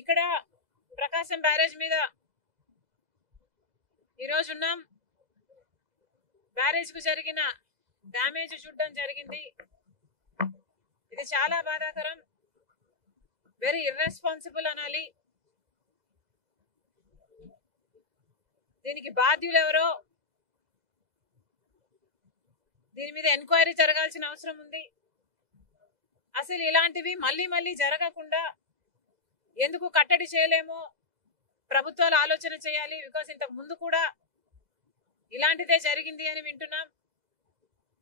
ఇక్కడ ప్రకాశం బ్యారేజ్ మీద ఈరోజు ఉన్నాం. బ్యారేజ్ కు జరిగిన డ్యామేజ్ చూడడం జరిగింది. ఇది చాలా బాధాకరం, వెరీ ఇర్రెస్పాన్సిబుల్ అనాలి. దీనికి బాధ్యులు ఎవరో దీని మీద ఎంక్వైరీ జరగాల్సిన అవసరం ఉంది. అసలు ఇలాంటివి మళ్ళీ మళ్ళీ జరగకుండా ఎందుకు కట్టడి చేయలేమో ప్రభుత్వాలు ఆలోచన చేయాలి. బికాస్ ఇంతకు ముందు కూడా ఇలాంటిదే జరిగింది అని వింటున్నాం.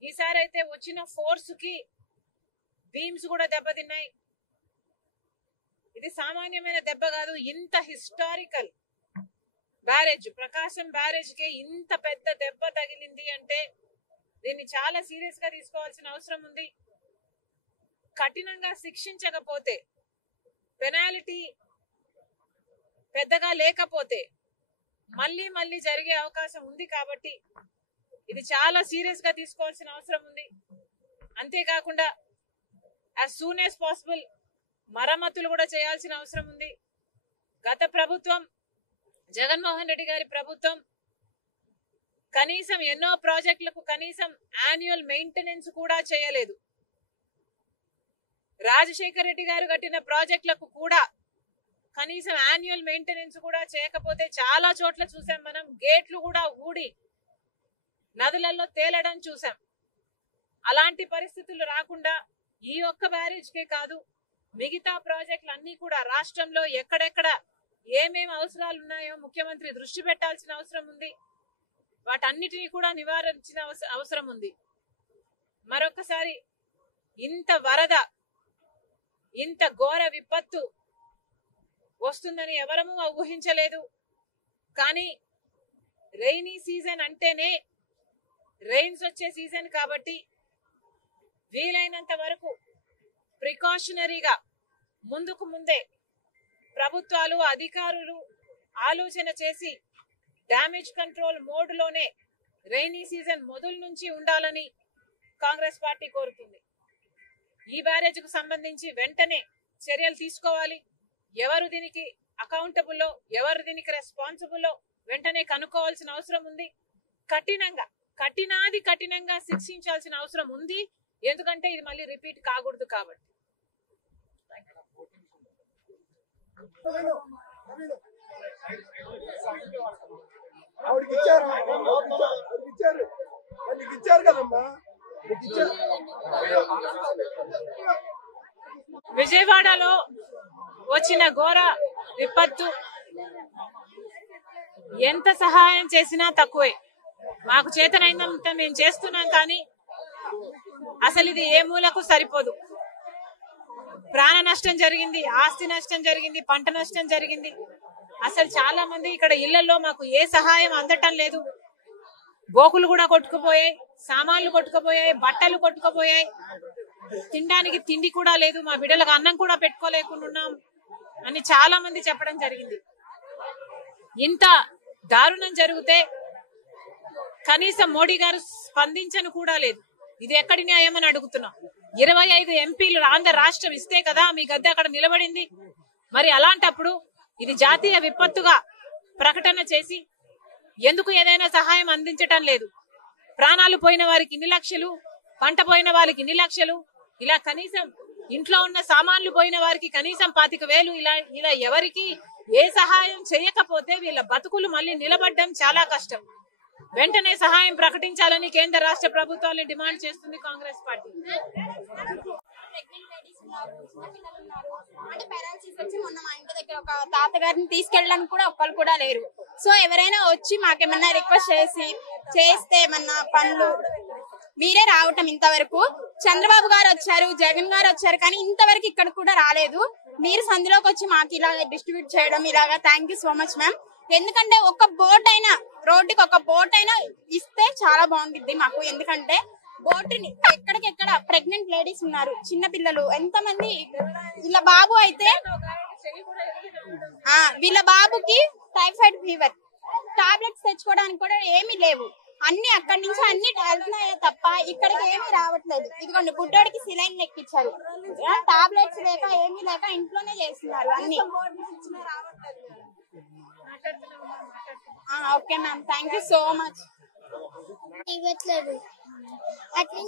ఈసారి అయితే వచ్చిన ఫోర్స్ కి బీమ్స్ కూడా దెబ్బతిన్నాయి. ఇది సామాన్యమైన దెబ్బ కాదు. ఇంత హిస్టారికల్ బ్యారేజ్, ప్రకాశం బ్యారేజ్ కి ఇంత పెద్ద దెబ్బ తగిలింది అంటే దీన్ని చాలా సీరియస్ గా తీసుకోవాల్సిన అవసరం ఉంది. కఠినంగా శిక్షించకపోతే, పెనాల్టీ పెద్దగా లేకపోతే మళ్ళీ మళ్ళీ జరిగే అవకాశం ఉంది. కాబట్టి ఇది చాలా సీరియస్ గా తీసుకోవాల్సిన అవసరం ఉంది. అంతేకాకుండా యాజ్ సూన్ యాజ్ పాసిబుల్ మరమ్మతులు కూడా చేయాల్సిన అవసరం ఉంది. గత ప్రభుత్వం, జగన్మోహన్ రెడ్డి గారి ప్రభుత్వం కనీసం ఎన్నో ప్రాజెక్టులకు కనీసం యాన్యువల్ మెయింటెనెన్స్ కూడా చేయలేదు. రాజశేఖర్ రెడ్డి గారు కట్టిన ప్రాజెక్టులకు కూడా కనీసం యాన్యువల్ మెయింటెనెన్స్ కూడా చేయకపోతే చాలా చోట్ల చూసాం మనం. గేట్లు కూడా ఊడి నదులలో తేలడం చూసాం. అలాంటి పరిస్థితులు రాకుండా ఈ ఒక్క బ్యారేజ్ కే కాదు, మిగతా ప్రాజెక్టులు అన్ని కూడా రాష్ట్రంలో ఎక్కడెక్కడ ఏమేమి అవసరాలు ఉన్నాయో ముఖ్యమంత్రి దృష్టి పెట్టాల్సిన అవసరం ఉంది. వాటన్నిటినీ కూడా నివారించిన అవసరం ఉంది. మరొకసారి ఇంత వరద, ఇంత ఘోర విపత్తు వస్తుందని ఎవరము ఊహించలేదు. కానీ రైనీ సీజన్ అంటేనే రెయిన్స్ వచ్చే సీజన్ కాబట్టి వీలైనంత వరకు ప్రికాషనరీగా ముందుకు ముందే ప్రభుత్వాలు, అధికారులు ఆలోచన చేసి డ్యామేజ్ కంట్రోల్ మోడ్ లోనే రైనీ సీజన్ మొదలు నుంచి ఉండాలని కాంగ్రెస్ పార్టీ కోరుతుంది. ఈ బ్యారేజ్ కు సంబంధించి వెంటనే చర్యలు తీసుకోవాలి. ఎవరు దీనికి అకౌంటబుల్లో, ఎవరు దీనికి రెస్పాన్సిబుల్లో వెంటనే కనుక్కోవాల్సిన అవసరం ఉంది. కఠినంగా శిక్షించాల్సిన అవసరం ఉంది. ఎందుకంటే ఇది మళ్ళీ రిపీట్ కాకూడదు కాబట్టి. విజయవాడలో వచ్చిన ఘోర విపత్తు ఎంత సహాయం చేసినా తక్కువే. మాకు చేతనైనంత మేము చేస్తున్నాం, కానీ అసలు ఇది ఏ మూలకు సరిపోదు. ప్రాణ నష్టం జరిగింది, ఆస్తి నష్టం జరిగింది, పంట నష్టం జరిగింది. అసలు చాలా మంది ఇక్కడ ఇళ్లలో మాకు ఏ సహాయం అందటం లేదు. బోకులు కూడా కొట్టుకుపోయాయి, సామాన్లు కొట్టుకుపోయాయి, బట్టలు కొట్టుకుపోయాయి, తినడానికి తిండి కూడా లేదు, మా బిడ్డలకు అన్నం కూడా పెట్టుకోలేకున్నాం అని చాలా మంది చెప్పడం జరిగింది. ఇంత దారుణం జరిగితే కనీసం మోడీ గారు స్పందించను కూడా లేదు. ఇది ఎక్కడి న్యాయం అని అడుగుతున్నాం. 25 ఎంపీలు ఆంధ్ర రాష్ట్రం ఇస్తే కదా మీ గద్దె అక్కడ నిలబడింది. మరి అలాంటప్పుడు ఇది జాతీయ విపత్తుగా ప్రకటన చేసి ఎందుకు ఏదైనా సహాయం అందించటం లేదు? ప్రాణాలు పోయిన వారికి ఇన్ని లక్షలు, పంట పోయిన వారికి ఇన్ని లక్షలు, ఇలా కనీసం ఇంట్లో ఉన్న సామాన్లు పోయిన వారికి కనీసం 25,000, ఇలా ఎవరికి ఏ సహాయం చేయకపోతే వీళ్ళ బతుకులు మళ్ళీ నిలబడడం చాలా కష్టం. వెంటనే సహాయం ప్రకటించాలని కేంద్ర రాష్ట్ర ప్రభుత్వాలను డిమాండ్ చేస్తుంది కాంగ్రెస్ పార్టీ. అంటే పారాలసిస్ వచ్చి మొన్న మా ఇంటి దగ్గర ఒక తాతగారిని తీసుకెళ్ళడానికి కూడా ఒక్కరు కూడా లేరు. సో ఎవరైనా వచ్చి మాకేమన్నా రిక్వెస్ట్ చేస్తే ఏమన్నా పనులు మీరే రావటం. ఇంతవరకు చంద్రబాబు గారు వచ్చారు, జగన్ గారు వచ్చారు, కానీ ఇంతవరకు ఇక్కడ కూడా రాలేదు. మీరు సందులోకి వచ్చి మాకు ఇలా డిస్ట్రిబ్యూట్ చేయడం ఇలాగా thank you so much ma'am. ఎందుకంటే ఒక బోట్ అయినా, రోడ్డుకి ఒక బోట్ అయినా ఇస్తే చాలా బాగుంటుంది మాకు. ఎందుకంటే బోటుని ఎక్కడికెక్కడ ప్రెగ్నెంట్ లేడీస్ ఉన్నారు, చిన్న పిల్లలు ఎంతమంది. వీళ్ళ బాబు అయితే వీళ్ళ బాబుకి టైఫాయిడ్ ఫీవర్ టాబ్లెట్స్ తెచ్చుకోవడానికి కూడా ఏమీ లేవు. అన్ని అక్కడి నుంచి అన్ని వెళ్తున్నాయే తప్ప ఇక్కడికి ఏమీ రావట్లేదు. ఇదిగోండి బుడ్డోడికి సిలైన్ ఎక్కించారు, టాబ్లెట్స్ లేక ఏమీ లేక ఇంట్లోనే చేస్తున్నారు అన్ని. Okay ma'am, thank you so much. ఇవ్వట్లేదు అట్లా